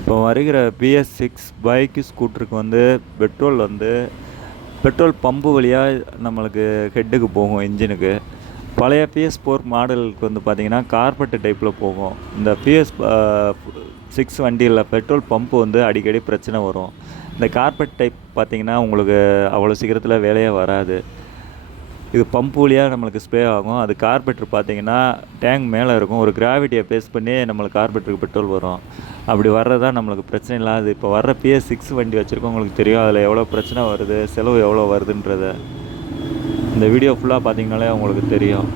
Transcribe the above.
இப்போ வருகிற பிஎஸ்6 பைக்கு, ஸ்கூட்டருக்கு வந்து பெட்ரோல் பம்பு வழியாக நம்மளுக்கு ஹெட்டுக்கு போகும் இன்ஜினுக்கு. பழைய பிஎஸ்4 மாடலுக்கு வந்து பார்த்திங்கன்னா கார்பெட்டு டைப்பில் போகும். இந்த பிஎஸ்6 வண்டியில் பெட்ரோல் பம்பு வந்து அடிக்கடி பிரச்சனை வரும். இந்த கார்பெட் டைப் பார்த்திங்கன்னா உங்களுக்கு அவ்வளோ சீக்கிரத்தில் வேலையே வராது. இது பம்ப் வழியாக நம்மளுக்கு ஸ்ப்ரே ஆகும். அது கார்பெட்ரு பார்த்திங்கன்னா டேங்க் மேலே இருக்கும். ஒரு கிராவிட்டியை பேஸ் பண்ணி நம்மளுக்கு கார்பெட்ருக்கு பெட்ரோல் வரும். அப்படி வர்றது தான் நம்மளுக்கு பிரச்சனை இல்லாது. இப்போ வர்ற பிஎஸ்6 வண்டி வச்சுருக்கவங்களுக்கு தெரியும் அதில் எவ்வளோ பிரச்சனை வருது, செலவு எவ்வளோ வருதுன்றத. இந்த வீடியோ ஃபுல்லாக பார்த்திங்கனாலே உங்களுக்கு தெரியும்.